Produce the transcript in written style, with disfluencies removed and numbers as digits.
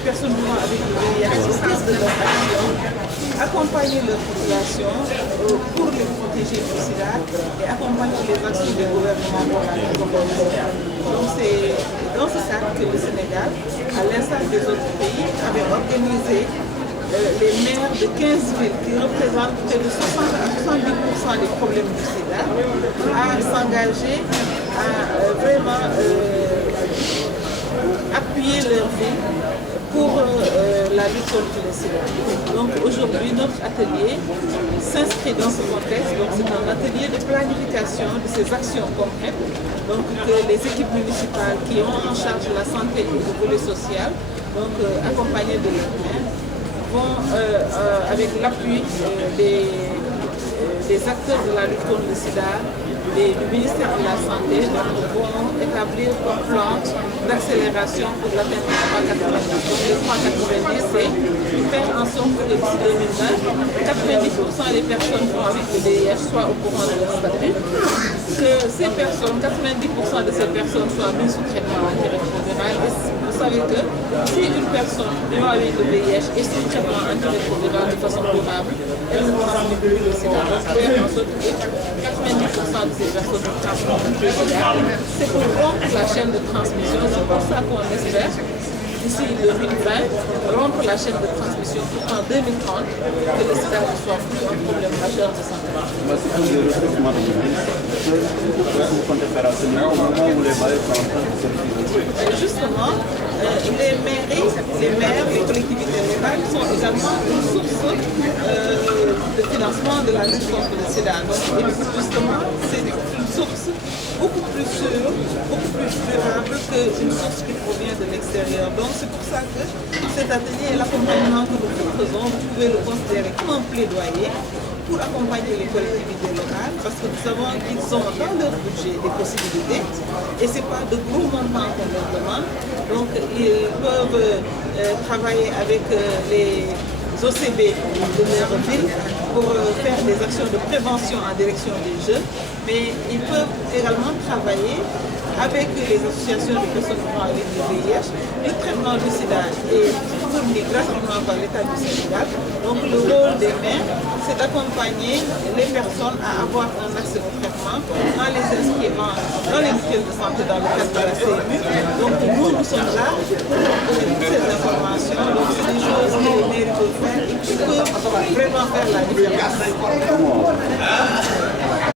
les personnes vivant avec le VIH au cœur de leur action, accompagner leur population pour les protéger du sida et accompagner les actions des gouvernements pour la lutte contre le sida. Donc c'est dans ce cadre que le Sénégal, à l'instar des autres pays, avait organisé les maires de 15 villes qui représentent près de 60 à 70% des problèmes du sida à s'engager à vraiment appuyer leur ville pour la lutte contre le sida. Donc aujourd'hui, notre atelier s'inscrit dans ce contexte. Donc c'est un atelier de planification de ces actions concrètes. Donc que les équipes municipales qui ont en charge la santé et le volet social, donc accompagnées de leurs maires, vont avec l'appui des acteurs de la lutte contre le sida, du ministère de la Santé, vont établir un plan d'accélération pour l'atteinte du 390. Donc le 390, c'est faire en sorte que d'ici 2020, 90% des personnes qui ont avec le VIH soient au courant de leur statut, que ces personnes, 90% de ces personnes soient mises sous traitement antirétroviral. Vous savez que si une personne vivant avec le VIH est sous traitement antirétroviral de façon durable, elle ne transmet plus le sida. Donc, faire en sorte que 90% de ces personnes qui transmettent le sida, c'est pour rompre la chaîne de transmission. C'est pour ça qu'on espère, d'ici 2020, rompre la chaîne de transmission pour qu'en 2030, que le sida ne soit plus un problème majeur de santé. Justement, les mairies, les maires, les collectivités locales sont également une source de financement de la lutte contre le sida. Donc, justement, c'est une source beaucoup plus sûre, beaucoup plus durable qu'une source qui provient de l'extérieur. Donc, c'est pour ça que cet atelier et l'accompagnement que nous faisons, vous pouvez le considérer comme un plaidoyer pour accompagner les collectivités locales, parce que nous savons qu'ils ont dans leur budget des possibilités et ce n'est pas de gros montants qu'on leur demande. Donc ils peuvent travailler avec les OCB de leur ville pour faire des actions de prévention en direction des jeunes, mais ils peuvent également travailler avec les associations de personnes vivant avec le VIH. Le traitement du sida est fourni gratuitement par l'État du Sénégal. Donc le rôle des maires, c'est d'accompagner les personnes à avoir un accès au traitement en les inscrivant dans les mutuelles de santé dans le cadre de la CMU. Donc nous sommes là pour donner toutes ces informations. Donc c'est des choses que les maires peuvent faire et qui peuvent vraiment faire la différence.